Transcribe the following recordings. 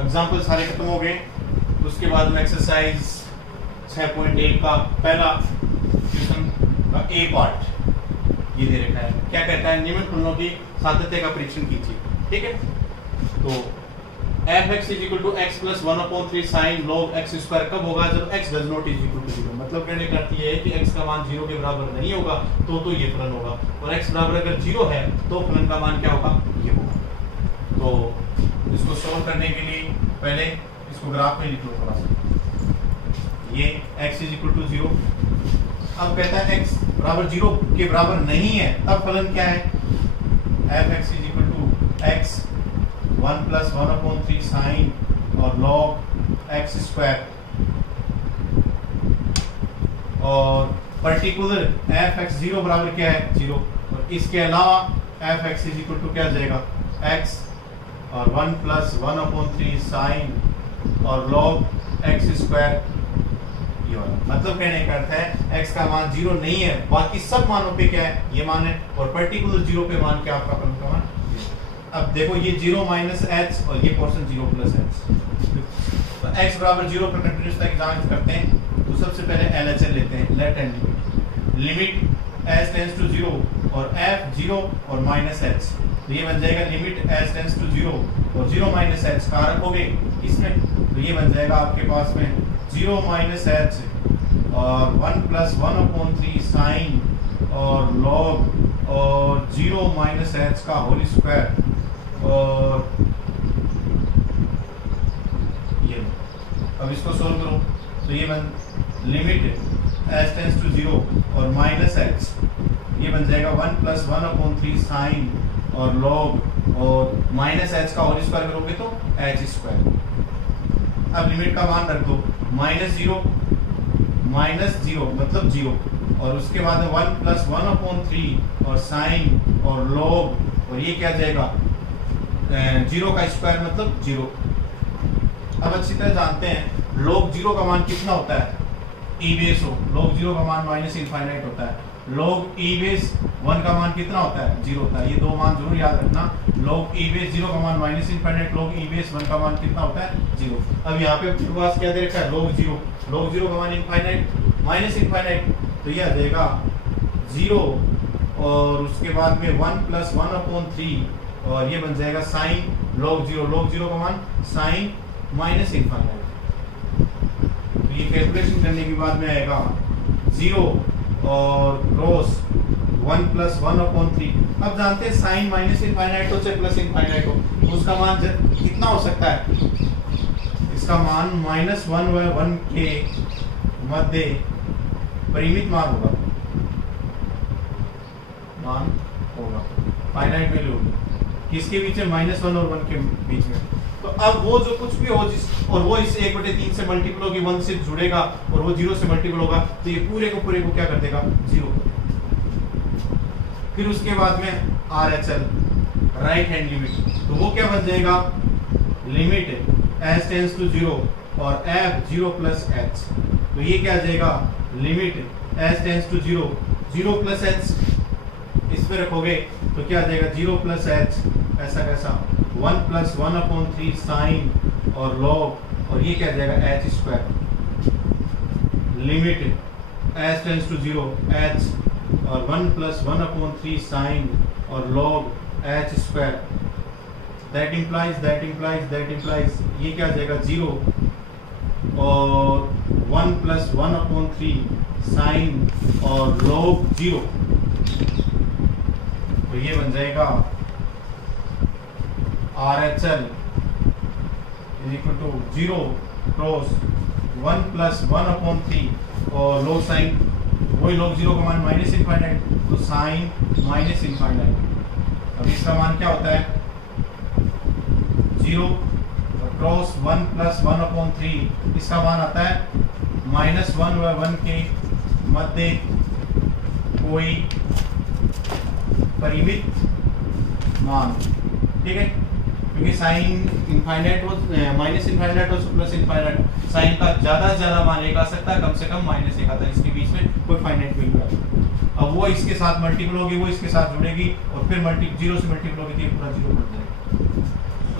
Example सारे खत्म हो गए। उसके बाद में एक्सरसाइज 6.1 का पहला क्वेश्चन का ए पार्ट ये दे रखा है। क्या कहता है, निम्न फलनों की सातत्य का परीक्षण कीजिए। ठीक है, तो f(x = x + 1/3 sin log x² कब होगा, जब x does not = 0। मतलब कहने का अर्थ ये है कि x का मान 0 के बराबर नहीं होगा तो ये फलन होगा, और x बराबर अगर 0 है तो फलन का मान क्या होगा, ये होगा। तो इसको सॉल्व करने के लिए पहले इसको ग्राफ में लिख लो थोड़ा सा। ये x = 0, अब कहता है x बराबर 0 के बराबर नहीं है, तब फलन क्या है, f(x = x 1 + 1/3 sin और log x², और पर्टिकुलर f(x0) बराबर क्या है, 0, और इसके अलावा f(x = क्या जाएगा, x और 1 + 1/3 sin और log x², ये वाला। मतलब कहने का अर्थ है x का मान 0 नहीं है, बाकी सब मानों पे क्या है, ये मान है, और पर्टिकुलर 0 पे मान क्या आपका फलन का मान। अब देखो ये 0 - h और ये पोर्शन 0 + h, तो x बराबर 0 पर कंटिन्यूअस एग्जाम करते हैं। तो सबसे पहले LHS लेते हैं, let and limit s tends to 0 और f 0 और -h, तो ये बन जाएगा लिमिट s टेंड्स टू 0 और 0 - h कहाँ रखोगे, इसमें, तो ये बन जाएगा आपके पास में 0 - h और 1 + 1/3 sin और log और 0 - h का होल स्क्वायर, और ये अब इसको सोल्व करो तो ये बन लिमिट s टेंड्स टू 0 और -h, ये बन जाएगा 1 + 1/3 sin और log और -h का होल स्क्वायर करोगे तो h²। अब लिमिट का मान रख दो, -0 मतलब 0, और उसके बाद 1 + 1/3 और sin और log, और ये क्या जाएगा, 0 का स्क्वायर मतलब 0। अब अच्छी तरह जानते हैं log 0 का मान कितना होता है, e बेस हो, log 0 का मान -∞ होता है, log e बेस 1 का मान कितना होता है, 0 होता है। ये दो मान जरूर याद रखना, log e बेस 0 का मान -∞, log e बेस 1 का मान कितना होता है, 0। अब यहाँ पे अपने पास क्या दे रखा है, log 0 का मान ∞, तो ये आ जाएगा 0, और उसके बाद में 1 + 1/3, और ये बन जाएगा sin log 0 का मान sin -∞। तो ये कैलकुलेशन करने के बाद में आएगा 0 और क्रॉस 1 + 1/3। अब जानते हैं sin -∞ हो चाहे +∞ हो, तो उसका मान कितना हो सकता है, इसका मान -1 व 1 के मध्य परिमित मान होगा, फाइनाइट वैल्यू होगी, किसके बीच में, -1 और 1 के बीच में। तो अब वो जो कुछ भी हो और वो इस 1/3 से मल्टीपल होगी, 1 से जुड़ेगा और वो 0 से मल्टीपल होगा, तो ये पूरे को क्या कर देगा, 0। फिर उसके बाद में RHL राइट हैंड लिमिट, तो वो क्या बन जाएगा, लिमिट s टेंड्स टू 0 और f 0 + h, तो ये क्या आ जाएगा, limit s tends to 0 + h, इस पे रखोगे तो क्या आ जाएगा, 0 + h, ऐसा कैसा, 1 + 1/3 sin और log, और ये क्या आ जाएगा, h², limit s tends to 0 h और 1 + 1/3 sin और log h², that implies ये क्या आ जाएगा, 0 और 1 + 1/3 sin और log 0, तो ये बन जाएगा RHL = 0 क्रॉस 1 + 1/3 और log sin, वही log 0 का मान -∞, तो sin -∞। अब इसका मान क्या होता है, 0 क्रॉस 1 + 1/3, इसका मान आता है -1 व 1 के मध्य कोई परिमित मान, ठीक है, क्योंकि साइन इनफाइनाइट हो, -∞ हो +∞, साइन का ज्यादा से ज्यादा मान 1 आ सकता है, कम से कम -1 आता है, इसके बीच में कोई फाइनाइट वैल्यू आता है। अब वो इसके साथ मल्टीपल होगी, वो इसके साथ जुड़ेगी, और फिर 0 से मल्टीपल होगी तो ये पूरा 0 बन जाएगा।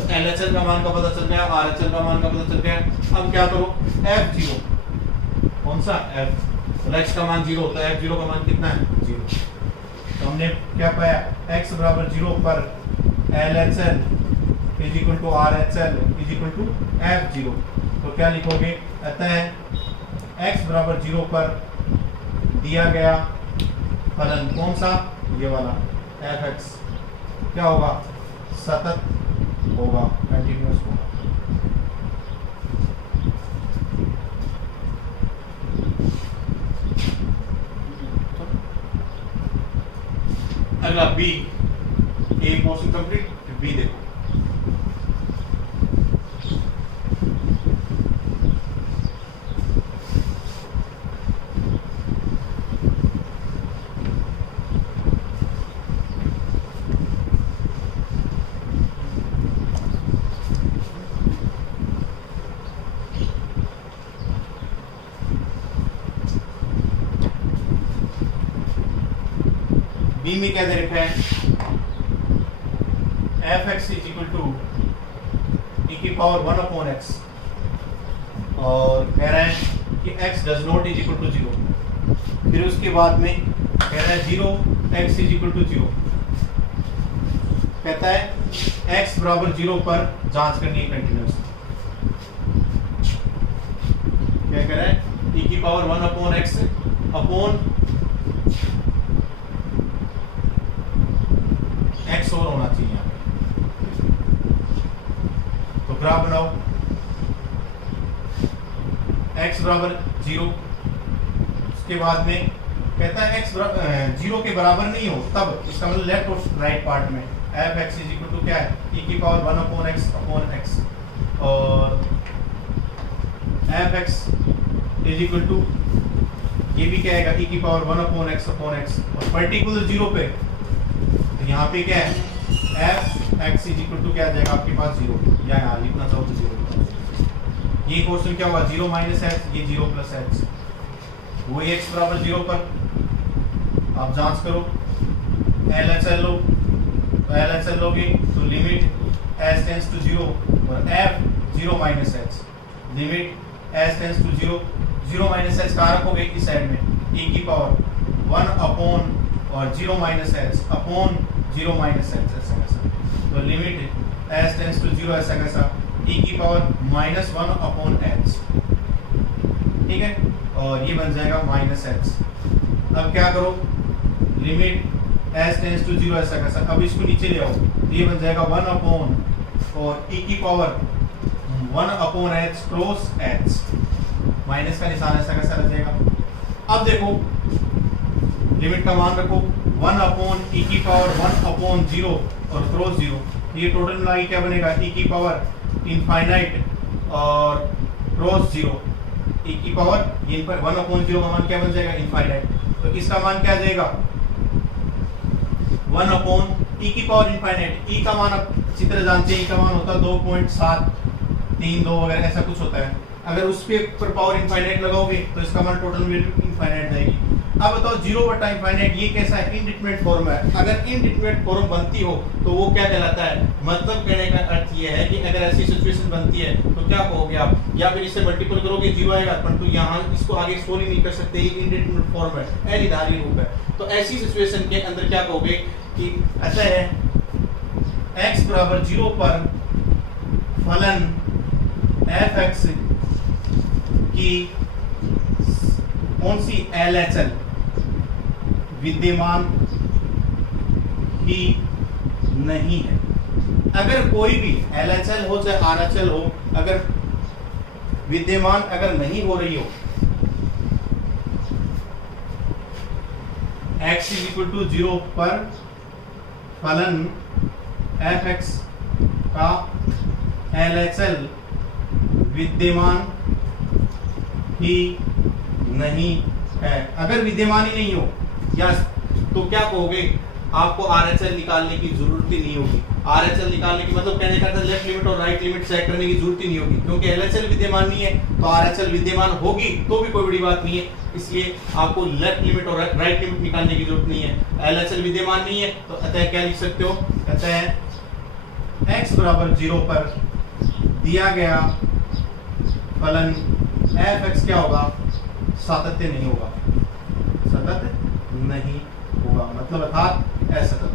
LHL का मान का पता चल गया, RHL का मान का पता चल गया। अब क्या करो, F0 कौन सा F, x का मान 0 होता है, F0 का मान कितना है 0। तो हमने क्या पाया, x बराबर 0 पर LHL is equal to RHL is equal to F0। तो क्या लिखोगे, अतः x बराबर 0 पर दिया गया फलन कौन सा, ये वाला fx क्या होगा, सतत होगा, कंटिन्यूअस होगा। अगला B, A portion complete, B देखो। बी में क्या दे रखा है, fx is equal to e की पावर 1 अपॉन x, और कह रहा है कि x does not is equal to 0। फिर उसके बाद में कह रहा है 0 x इज इक्वल टू 0। कहता है x बराबर 0 पर जांच करनी है कंटिन्यूअस। क्या कह रहा है, e की power 1 upon x upon x और होना चाहिए यहाँ पे। तो ग्राफ बनाओ, x बराबर 0, उसके बाद में कहता है x 0 के बराबर नहीं हो तब, इसका मतलब लेफ्ट और राइट पार्ट में f(x) इज इक्वल टू क्या है, e की पावर 1 अपॉन x, और f(x) इज इक्वल टू ये भी क्या आएगा, e की पावर 1 अपॉन x, और पर्टिकुलर 0 पे यहाँ पे क्या है, f(x) इज इक्वल टू क्या आ जाएगा आपके पास 0, या यहाँ लिखना चाहो तो 0। ये क्वेश्चन क्या होगा, 0 माइनस h, ये 0 प्लस h। वही x बराबर 0 पर आप जांच करो, LHL लो, तो LHL लोगे तो लिमिट s टेंस टू 0 और f 0 minus h, limit s tends to 0, 0 minus h कहाँ रखोगे, इस साइड में, e की पावर 1 अपॉन और 0 minus h upon 0 minus h, ऐसा कैसा। तो लिमिट s टेंस टू 0 ऐसा कैसा, e की पावर माइनस 1 अपॉन h, ठीक है, और ये बन जाएगा माइनस h। अब क्या करो, लिमिट s टेंस टू 0 ऐसा कैसा, अब इसको नीचे ले आओ, तो ये बन जाएगा 1 अपॉन और e की power 1 upon h cross h, minus का निशान ऐसा कैसा रह जाएगा। अब देखो लिमिट का मान रखो, 1 अपॉन e की पावर 1 अपॉन 0 और क्रॉस 0, ये टोटल मिला के क्या बनेगा, e की पावर इनफाइनाइट और क्रॉस 0, e की पावर ये 1 अपॉन 0 का मान क्या बन जाएगा, इनफाइनाइट। तो इसका मान क्या आ जाएगा, 1 अपॉन e की पावर इनफाइनाइट, e का मान आप अच्छी तरह जानते हैं, e का मान होता है 2.732 वगैरह ऐसा कुछ होता है। अगर उस पे पर पावर इनफाइनाइट लगाओगे तो इसका मान टोटल वैल्यू इनफाइनाइट जाएगी। अब बताओ 0 बटा इनफाइनाइट ये कैसा है, इनडिटरमिनेट फॉर्म है। अगर इनडिटरमिनेट फॉर्म बनती हो तो वो क्या कहलाता है, मतलब कहने का अर्थ ये है कि अगर ऐसी सिचुएशन बनती है तो क्या कहोगे आप, या फिर इससे मल्टीपल करोगे 0 आएगा, परंतु यहाँ इसको आगे सोल्व ही नहीं कर सकते, ये इनडिटरमिनेट फॉर्म है, अनिर्धारित रूप है। तो ऐसी सिचुएशन के अंदर क्या कहोगे कि ऐसा है, x बराबर 0 पर फलन f(x) की कौन सी LHL विद्यमान ही नहीं है। अगर कोई भी LHL हो चाहे RHL हो, अगर विद्यमान अगर नहीं हो रही हो, x इज इक्वल टू 0 पर फलन f(x) का LHL विद्यमान ही नहीं है। अगर विद्यमान ही नहीं हो या तो क्या कहोगे, आपको RHL निकालने की जरूरत ही नहीं होगी। RHL निकालने की मतलब कहने का लेफ्ट लिमिट और राइट लिमिट चेक करने की जरूरत ही नहीं होगी, क्योंकि LHL विद्यमान नहीं है तो RHL विद्यमान होगी तो भी कोई बड़ी बात नहीं है, इसलिए आपको लेफ्ट लिमिट और राइट लिमिट निकालने की जरूरत नहीं है। LHL विद्यमान नहीं है तो अतः क्या लिख सकते हो, कहते हैं x बराबर 0 पर दिया गया फलन f(x) क्या होगा? सातत्य नहीं होगा, सतत नहीं होगा, मतलब अर्थात असतत।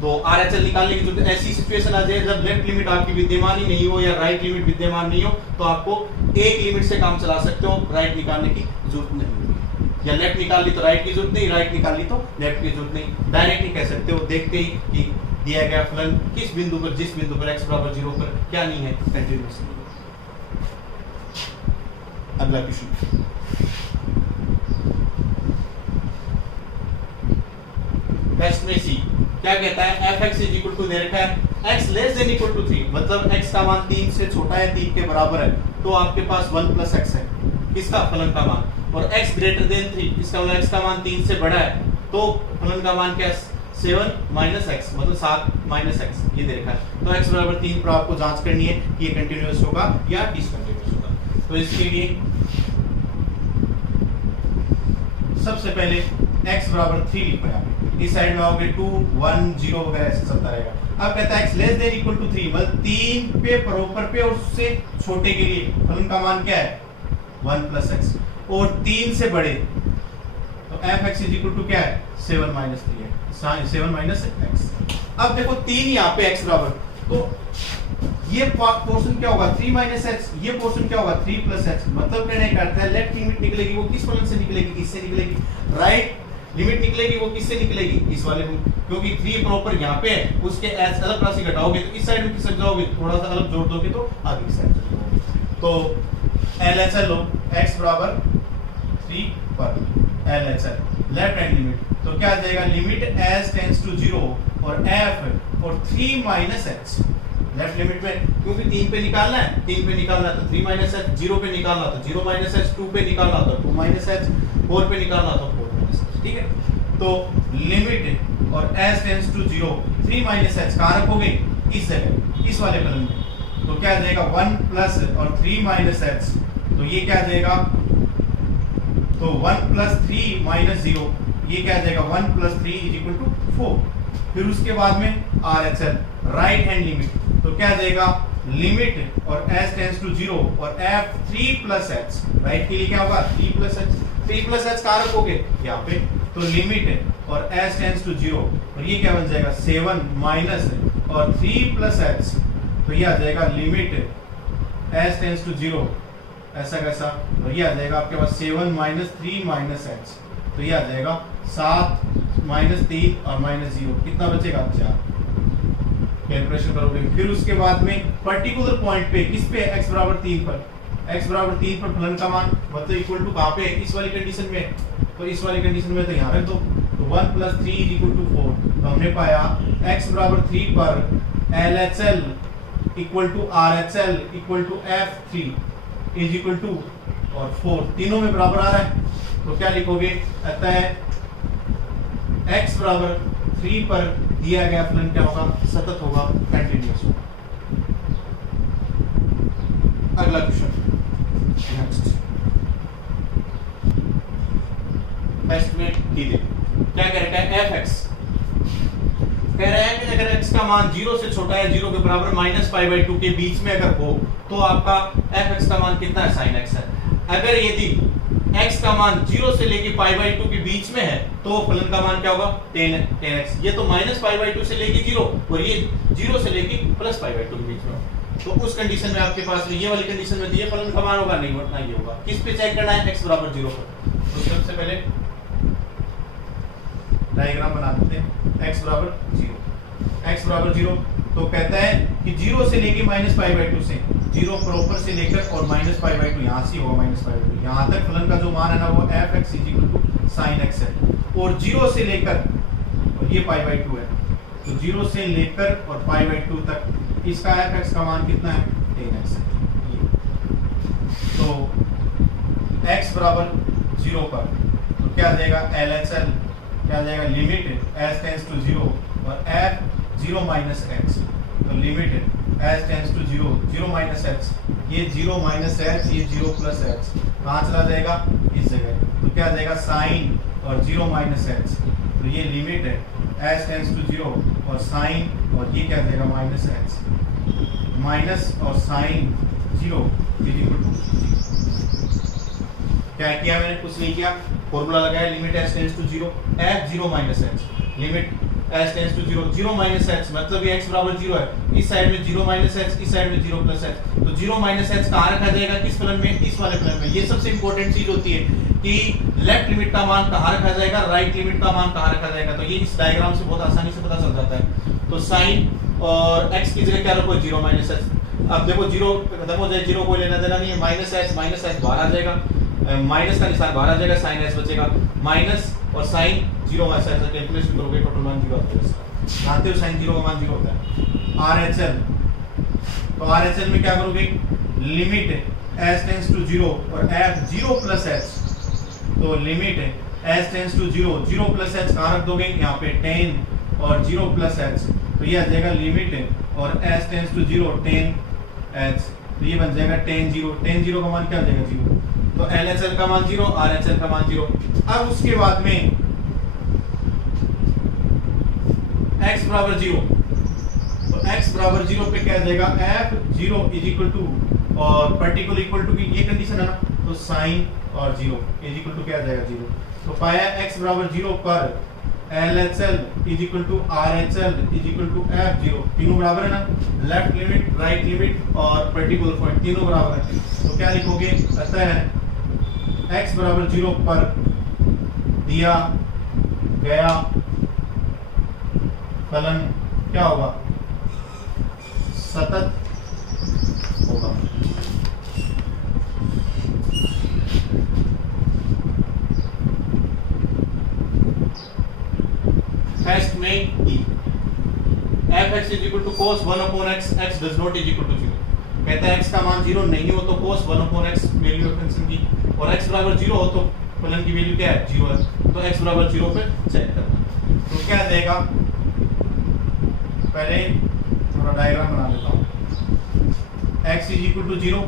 तो RHL निकालने की जरूरत, ऐसी सिचुएशन आ जाए जब लेफ्ट लिमिट आपकी विद्यमान ही नहीं हो या राइट लिमिट विद्यमान नहीं हो, तो आपको एक लिमिट से काम चला सकते हो, राइट निकालने की जरूरत नहीं होगी। या लेफ्ट निकाल ली तो राइट की जरूरत नहीं, राइट निकाल ली तो लेफ्ट की जरूरत नहीं, डायरेक्ट ही कह सकते हो देखते ही कि दिया गया फलन किस बिंदु पर, जिस बिंदु पर x बराबर 0 पर क्या नहीं है, कंटिन्यूअस नहीं है। अगला क्वेश्चन, टेस्ट में सी क्या कहता है? f(x) इज इक्वल टू दे रखा है x less than equal to 3, मतलब x का मान 3 से छोटा है, 3 के बराबर है, तो आपके पास 1 प्लस x है, इसका फलन का मान, और x ग्रेटर देन 3, इसका मतलब x का मान 3 से बड़ा है, तो फलन का मान क्या है? 7 माइनस x, मतलब 7 माइनस x, ये दे रखा है। तो x बराबर 3 पर आपको जांच करनी है कि ये कंटिन्यूअस होगा या डिसकंटिन्यूअस होगा। तो इसके लिए सबसे पहले x बराबर 3 लिखो, यहाँ पे इस साइड में आओगे 2 1 0 वगैरह ऐसे चलता रहेगा। अब कहता है x less than equal to 3, मतलब 3 पे बराबर पे और उससे छोटे के लिए फलन का मान क्या है? 1 प्लस x, और 3 से बड़े तो f(x) इज इक्वल टू क्या है? 7 माइनस 3 है, 7 माइनस x। अब देखो 3 यहाँ पे x बराबर, तो ये पोर्शन क्या होगा? 3 माइनस x, ये पोर्शन क्या होगा? 3 प्लस x, मतलब कहने का अर्थ है लेफ्ट लिमिट निकलेगी वो किस फलन से निकलेगी? इससे निकलेगी। राइट लिमिट निकलेगी वो किससे निकलेगी? इस वाले में, क्योंकि 3 प्रॉपर यहाँ पे है, उसके अलग राशि घटाओगे तो इस साइड में किससे जाओगे, थोड़ा सा अलग जोड़ दोगे तो आगे की साइड चले जाओगे। तो LHL लो x बराबर 3 पर LHL लेफ्ट हैंड लिमिट, तो क्या आ जाएगा? लिमिट as टेंड्स टू 0 और f और 3 माइनस x लेफ्ट लिमिट में, क्योंकि 3 पे निकालना है, 3 पे निकालना है तो 3 माइनस h, 0 पे निकालना तो 0 माइनस h, 2 पे निकालना तो 2 माइनस h, 4 पे निकालना तो 4 माइनस h, ठीक है। तो लिमिट और as tends to 0 3 minus h कहाँ रखोगे? इस जगह, इस वाले फलन में, तो क्या आ जाएगा? 1 प्लस और 3 माइनस h, तो ये क्या आ जाएगा? तो 1 प्लस 3 माइनस 0, ये क्या आ जाएगा? 1 प्लस 3 इज इक्वल टू 4। फिर उसके बाद में RHL राइट हैंड लिमिट, तो क्या आ जाएगा? लिमिट और s टेंड्स टू 0 और f 3 प्लस h, राइट के लिए क्या होगा? 3 प्लस h, 3 प्लस h कहाँ रखोगे? यहाँ पे, तो लिमिट और s टेंड्स टू 0 और ये क्या बन जाएगा? 7 माइनस और 3 प्लस h, तो ये आ जाएगा लिमिट s टेंड्स टू 0, ऐसा कैसा, और ये आ जाएगा आपके पास 7 माइनस 3 माइनस h, तो ये आ जाएगा 7 माइनस 3 और माइनस 0, कितना बचेगा? 4। कैलकुलेशन करोगे। फिर उसके बाद में पर्टिकुलर पॉइंट पे, किस पे? x बराबर 3 पर, x बराबर 3 पर फलन का मान मतलब इक्वल टू कहाँ पे? इस वाली कंडीशन में, तो इस वाली कंडीशन में तो यहाँ रख दो, तो 1 प्लस 3 इज इक्वल टू 4, तो हमने पाया x बराबर 3 पर LHL equal to RHL equal to f3 is equal to और 4, तीनों में बराबर आ रहा है, तो क्या लिखोगे? अतः x बराबर 3 पर दिया गया फलन क्या होगा? सतत होगा, कंटिन्यूअस होगा। अगला क्वेश्चन, नेक्स्ट टेस्ट में क्या कह रखा है? f(x) कह रहा है कि अगर x का मान 0 से छोटा है, 0 के बराबर माइनस पाई बाई 2 के बीच में अगर हो, तो आपका f(x) का मान कितना है? sin x है। अगर यदि x का मान 0 से लेके पाई बाई 2 के बीच में है, तो फलन का मान क्या होगा? 10x। ये तो माइनस पाई बाई 2 से लेके 0 और ये 0 से लेके प्लस पाई बाई 2 के बीच में, तो उस कंडीशन में आपके पास ये वाली कंडीशन में तो ये फलन का मान होगा, नहीं होगा, ये होगा। किस पे चेक करना है? x बराबर 0 पर। तो सबसे पहले डायग्राम बना देते हैं। x बराबर 0, x बराबर 0, तो कहता है कि 0 से लेके माइनस पाई बाई 2 से, 0 प्रॉपर से लेकर और माइनस पाई बाई 2 यहाँ से होगा माइनस पाई बाई 2, यहाँ तक फलन का जो मान है ना वो f(x) is equal to sin x है, और 0 से लेकर और ये पाई बाई 2 है, तो 0 से लेकर और पाई बाई 2 तक इसका f(x) का मान कितना है? 10x है। तो x बराबर 0 पर तो क्या आ जाएगा? LHL क्या आ जाएगा? लिमिट as टेंड्स टू 0 और f 0 माइनस x, तो limit as tends to 0 0 minus x, ये 0 माइनस h, ये 0 प्लस h, कहाँ चला जाएगा? इस जगह, तो क्या आ जाएगा? साइन और 0 माइनस h, तो ये लिमिट है as टेंड्स टू 0 और साइन और ये क्या आ जाएगा माइनस एच माइनस और साइन 0 इज इक्वल टू 0। क्या किया मैंने? कुछ नहीं किया, फॉर्मूला लगाया limit S tends to 0 F 0 minus H, limit S tends to 0 0 minus H मतलब ये x बराबर 0 है, इस साइड में 0 माइनस एच, इस साइड में 0 प्लस एच, तो 0 माइनस एच कहाँ रखा जाएगा? किस फलन में? इस वाले फलन में। ये सबसे इंपॉर्टेंट चीज होती है कि लेफ्ट लिमिट का मान कहाँ रखा जाएगा, राइट लिमिट का मान कहाँ रखा जाएगा। तो ये इस डायग्राम से बहुत आसानी से पता चल जाता है। तो साइन और x की जगह क्या रखो? 0 माइनस एच। अब देखो 0 खत्म हो जाए, 0 कोई लेना देना नहीं है, माइनस एच बाहर आ जाएगा, माइनस का निशान बाहर आ जाएगा, साइन एच बचेगा, माइनस और साइन 0 ऐसा ऐसा कैलकुलेशन करोगे टोटल मान 0 आता है। जानते हो साइन 0 का मान 0 होता है। RHL, तो RHL में क्या करोगे? लिमिट s टेंड्स टू 0 और f 0 प्लस h, तो limit s tends to 0 0 plus h कहाँ रख दोगे? यहाँ पे 10 और 0 प्लस h, तो ये आ जाएगा लिमिट और s टेंड्स टू 0 10h, तो ये बन जाएगा 10 0 का मान क्या हो जाएगा? 0। तो LHL का मान 0, RHL का मान 0। अब उसके बाद में x बराबर 0, तो x बराबर 0 पे क्या आ जाएगा? f0 इज इक्वल टू और पर्टिकुलर इक्वल टू की ये कंडीशन है ना, तो साइन और 0 इज इक्वल टू क्या आ जाएगा? 0। तो पाया x बराबर 0 पर LHL is equal to RHL is equal to f0, तीनों बराबर है ना, लेफ्ट लिमिट, राइट लिमिट और पर्टिकुलर पॉइंट तीनों बराबर है। तो क्या लिखोगे? अतः x बराबर 0 पर दिया गया फलन क्या होगा? सतत होगा। टेस्ट में E f(x) is equal to cos 1/x, x does not is equal to 0। कहता है x का मान 0 नहीं हो तो cos 1/x value of function की, और x बराबर 0 हो तो फलन की वैल्यू क्या है? 0 है। तो x बराबर 0 पे चेक करना, तो क्या देगा? पहले थोड़ा डायग्राम बना लेता हूँ। x इज इक्वल टू 0,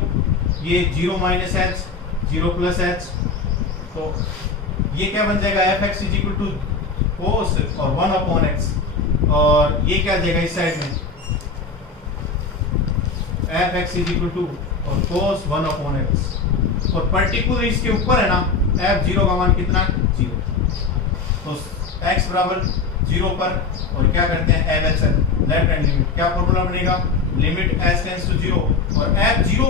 ये 0 माइनस एच 0 प्लस एच, तो ये क्या बन जाएगा? f(x) is equal to cos और 1/x, और ये क्या देगा इस साइड में? f(x) इज इक्वल टू और cos 1/x, और पर्टिकुलर इसके ऊपर है ना f0 का मान कितना? 0। तो x बराबर 0 पर और क्या करते हैं? LHL लेफ्ट हैंड लिमिट, क्या फॉर्मूला बनेगा? लिमिट s टेंड्स टू 0 और f0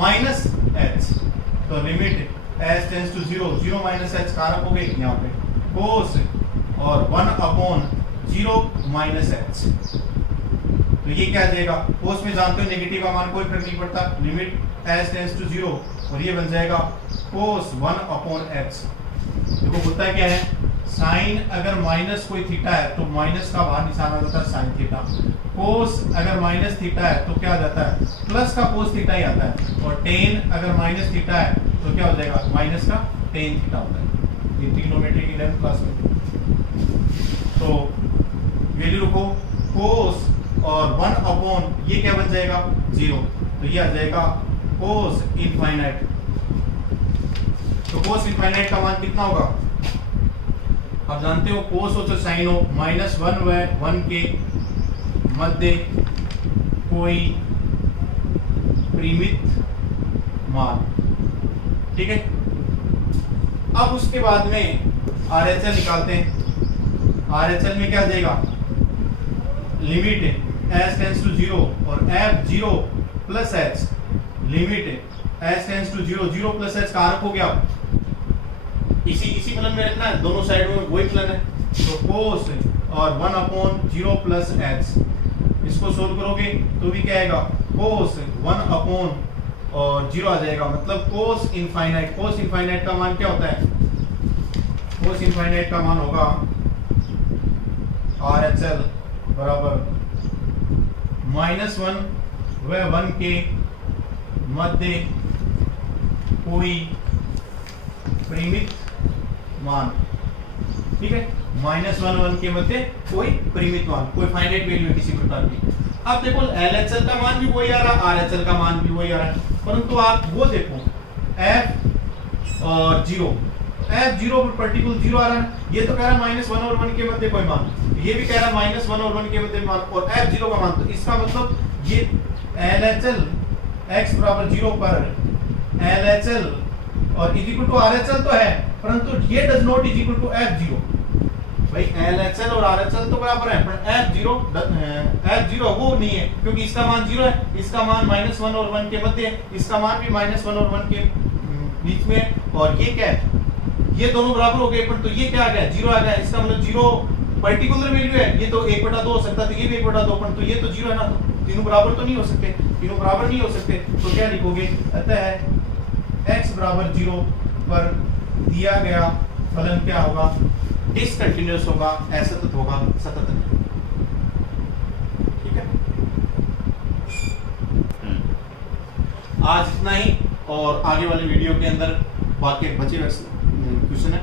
माइनस h, तो limit s tends to 0 0 minus h कहाँ रखोगे? यहाँ पे cos और 1/0 माइनस h, तो ये क्या आ जाएगा? cos में जानते हो नेगेटिव का मान कोई फर्क नहीं पड़ता, लिमिट s टेंड्स टू 0 और ये बन जाएगा cos 1/h। देखो होता क्या है? साइन अगर माइनस कोई थीटा है तो माइनस का बाहर निशान आ जाता है साइन थीटा, कोस अगर माइनस थीटा है तो क्या आ जाता है? प्लस का कोस थीटा ही आता है, और टेन अगर माइनस थीटा है तो क्या हो जाएगा? माइनस का टेन थीटा होता है। ये ट्रिग्नोमेट्री की 11th क्लास में, तो वैल्यू रखो कोस और 1/, ये क्या बन जाएगा? 0, तो ये आ जाएगा कोस इनफाइनाइट। तो कोस इनफाइनाइट का मान कितना होगा? आप जानते हो कोस हो तो साइन हो, -1 व 1 के मध्य कोई परिमित मान, ठीक है। अब उसके बाद में RHL निकालते हैं। RHL में क्या आ जाएगा? लिमिट s टेंड्स टू 0 और f0 plus h, limit s tends to 0 0 plus h कहाँ रखोगे आप? इसी फलन में रखना है, दोनों साइड में वही फलन है। तो कोस और 1/0 प्लस h, इसको सोल्व करोगे तो भी क्या आएगा? कोस 1/, और 0 आ जाएगा, मतलब कोस इनफाइनाइट। कोस इनफाइनाइट का मान क्या होता है? कोस इनफाइनाइट का मान होगा RHL बराबर -1 व 1 के मध्य कोई परिमित मान, ठीक है। -1 1 के मध्य कोई परिमित मान, कोई फाइनाइट वैल्यू है किसी प्रकार की। अब देखो LHL का मान भी वही आ रहा है, RHL का मान भी वही आ रहा है, परंतु आप वो देखो f और 0, f0 पर्टिकुलर 0 आ रहा है, ये तो कह रहा है -1 और 1 के मध्य कोई मान, ये भी कह रहा है -1 और 1 के मध्य मान और f0 का मान, तो इसका मतलब ये LHL x बराबर 0 पर LHL और इज इक्वल टू RHL तो है, परंतु ये does not is equal to f0। भाई LHL और RHL तो बराबर है, पर f0 वो नहीं है, क्योंकि इसका मान 0 है, इसका मान -1 और 1 के मध्य है, इसका मान भी -1 और 1 के बीच में है, और ये क्या है, ये दोनों बराबर हो गए, पर तो ये क्या आ गया 0 आ गया, इसका मतलब 0 पर्टिकुलर वैल्यू है, ये तो 1/2 हो सकता था, ये भी 1/2, पर तो ये तो 0 है ना, तो तीनों बराबर तो नहीं हो सकते, तीनों बराबर नहीं हो सकते, तो क्या लिखोगे, अतः x बराबर 0 पर दिया गया फलन क्या होगा, डिसकंटिन्यूअस होगा, असतत होगा, सतत नहीं। ठीक है, आज इतना ही, और आगे वाले वीडियो के अंदर बाकी बचे क्वेश्चन है